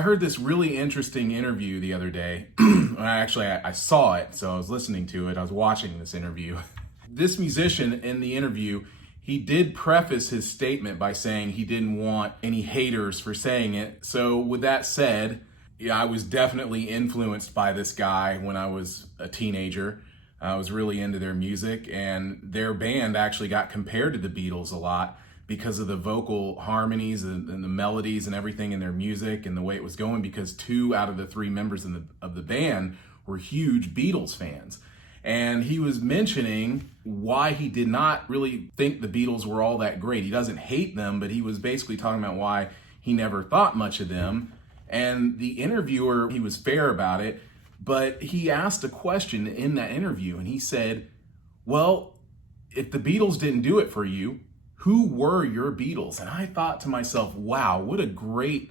I heard this really interesting interview the other day. I saw it, so I was listening to it. I was watching this interview. This musician in the interview, he did preface his statement by saying he didn't want any haters for saying it. So with that said, yeah, I was definitely influenced by this guy when I was a teenager. I was really into their music, and their band actually got compared to the Beatles a lot because of the vocal harmonies and the melodies and everything in their music and the way it was going, because 2 out of the 3 members of the band were huge Beatles fans. And he was mentioning why he did not really think the Beatles were all that great. He doesn't hate them, but he was basically talking about why he never thought much of them. And the interviewer, he was fair about it, but he asked a question in that interview, and he said, well, if the Beatles didn't do it for you, who were your Beatles? And I thought to myself, wow, what a great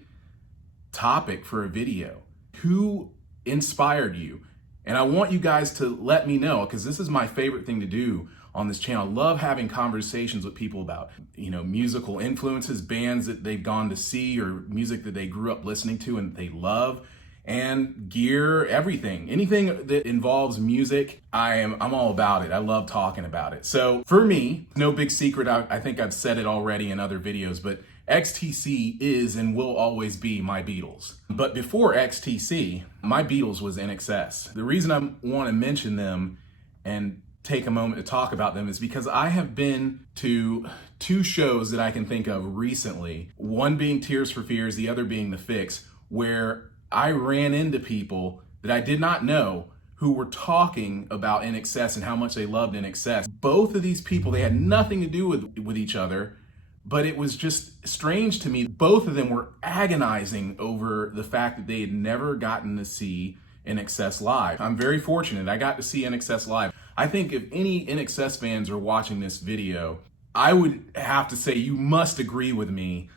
topic for a video. Who inspired you? And I want you guys to let me know, because this is my favorite thing to do on this channel. I love having conversations with people about, musical influences, bands that they've gone to see, or music that they grew up listening to and they love, and gear, everything. Anything that involves music, I'm all about it. I love talking about it. So for me, no big secret, I think I've said it already in other videos, but XTC is and will always be my Beatles. But before XTC, my Beatles was INXS. The reason I want to mention them and take a moment to talk about them is because I have been to 2 shows that I can think of recently, one being Tears for Fears, the other being The Fix, where I ran into people that I did not know who were talking about INXS and how much they loved INXS. Both of these people, they had nothing to do with each other, but it was just strange to me. Both of them were agonizing over the fact that they had never gotten to see INXS live. I'm very fortunate. I got to see INXS live. I think if any INXS fans are watching this video, I would have to say you must agree with me.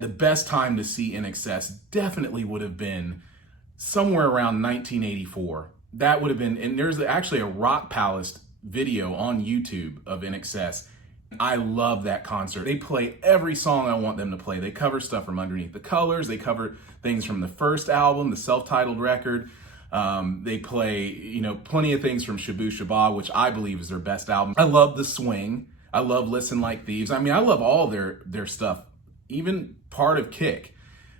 The best time to see INXS definitely would have been somewhere around 1984. That would have been, and there's actually a Rock Palace video on YouTube of INXS. I love that concert. They play every song I want them to play. They cover stuff from Underneath the Colors. They cover things from the first album, the self-titled record. They play, plenty of things from Shabooh Shoobah, which I believe is their best album. I love The Swing. I love Listen Like Thieves. I mean, I love all their stuff, even part of Kick.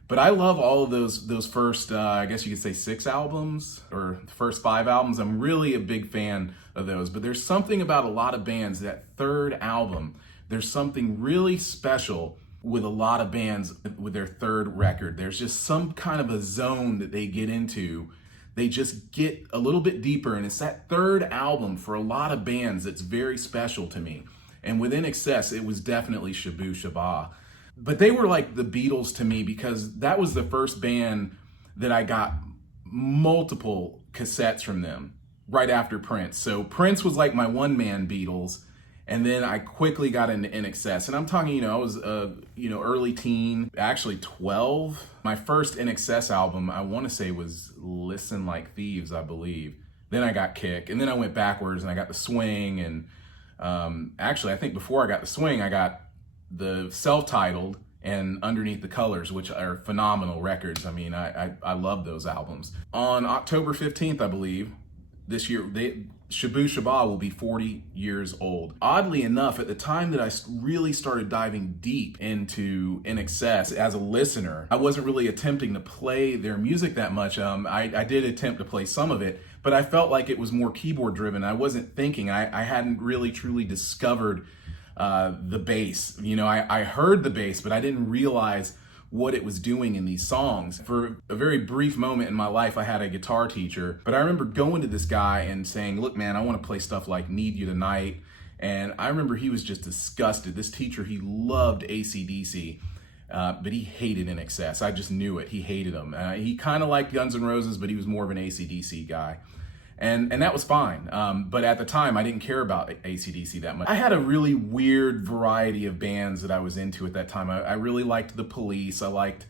But I love all of those first, I guess you could say 6 albums, or the first 5 albums. I'm really a big fan of those. But there's something about a lot of bands, that 3rd album, there's something really special with a lot of bands with their 3rd record. There's just some kind of a zone that they get into. They just get a little bit deeper, and it's that 3rd album for a lot of bands that's very special to me. And with INXS, it was definitely Shabooh Shoobah. But they were like the Beatles to me, because that was the first band that I got multiple cassettes from them right after Prince. So Prince was like my one-man Beatles, and then I quickly got into INXS. And I'm talking, I was early teen, actually 12. My first INXS album, I want to say, was Listen Like Thieves, I believe. Then I got Kick, and then I went backwards and I got The Swing, and actually I think before I got The Swing, I got the self-titled and Underneath the Colors, which are phenomenal records. I mean, I love those albums. On October 15th, I believe, this year, Shabooh Shoobah will be 40 years old. Oddly enough, at the time that I really started diving deep into INXS as a listener, I wasn't really attempting to play their music that much. I did attempt to play some of it, but I felt like it was more keyboard driven. I wasn't thinking. I hadn't really truly discovered the bass. I heard the bass, but I didn't realize what it was doing in these songs. For a very brief moment in my life, I had a guitar teacher, but I remember going to this guy and saying, look, man, I want to play stuff like Need You Tonight. And I remember he was just disgusted. This teacher, he loved AC/DC, but he hated INXS. I just knew it. He hated them. He kind of liked Guns N' Roses, but he was more of an AC/DC guy. And that was fine. But at the time, I didn't care about AC/DC that much. I had a really weird variety of bands that I was into at that time. I really liked The Police. I liked,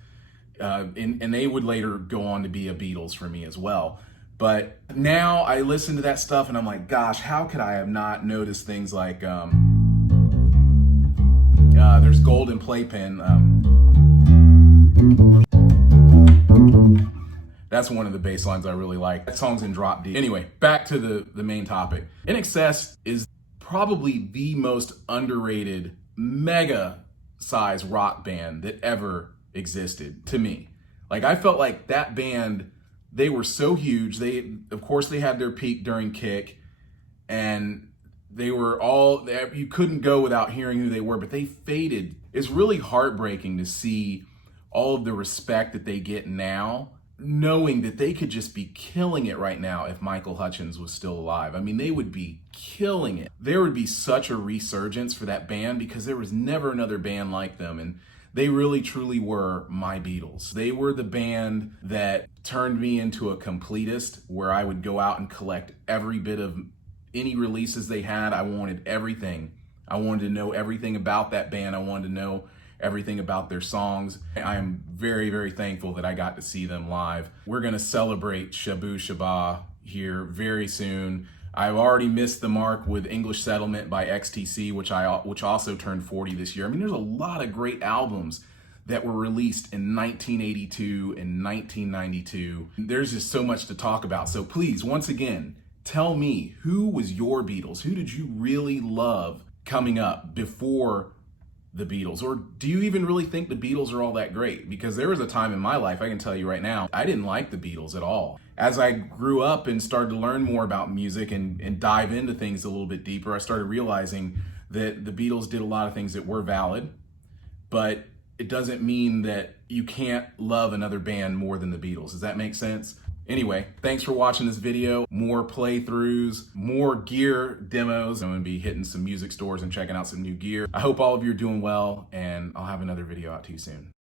and they would later go on to be a Beatles for me as well. But now I listen to that stuff and I'm like, gosh, how could I have not noticed things like, there's Golden Playpen. That's one of the bass lines I really like. That song's in drop D. Anyway, back to the main topic. INXS is probably the most underrated mega size rock band that ever existed to me. Like, I felt like that band, they were so huge. Of course they had their peak during Kick, and they were all, you couldn't go without hearing who they were, but they faded. It's really heartbreaking to see all of the respect that they get now, knowing that they could just be killing it right now if Michael Hutchence was still alive. I mean, they would be killing it. There would be such a resurgence for that band because there was never another band like them. And they really truly were my Beatles. They were the band that turned me into a completist, where I would go out and collect every bit of any releases they had. I wanted everything. I wanted to know everything about that band. I wanted to know everything about their songs. I am very, very thankful that I got to see them live. We're gonna celebrate Shabooh Shoobah here very soon. I've already missed the mark with English Settlement by XTC, which also turned 40 this year. I mean, there's a lot of great albums that were released in 1982 and 1992. There's just so much to talk about. So please, once again, tell me, who was your Beatles? Who did you really love coming up before the Beatles? Or do you even really think the Beatles are all that great? Because there was a time in my life, I can tell you right now, I didn't like the Beatles at all. As I grew up and started to learn more about music and dive into things a little bit deeper, I started realizing that the Beatles did a lot of things that were valid, but it doesn't mean that you can't love another band more than the Beatles. Does that make sense? Anyway, thanks for watching this video. More playthroughs, more gear demos. I'm gonna be hitting some music stores and checking out some new gear. I hope all of you are doing well, and I'll have another video out to you soon.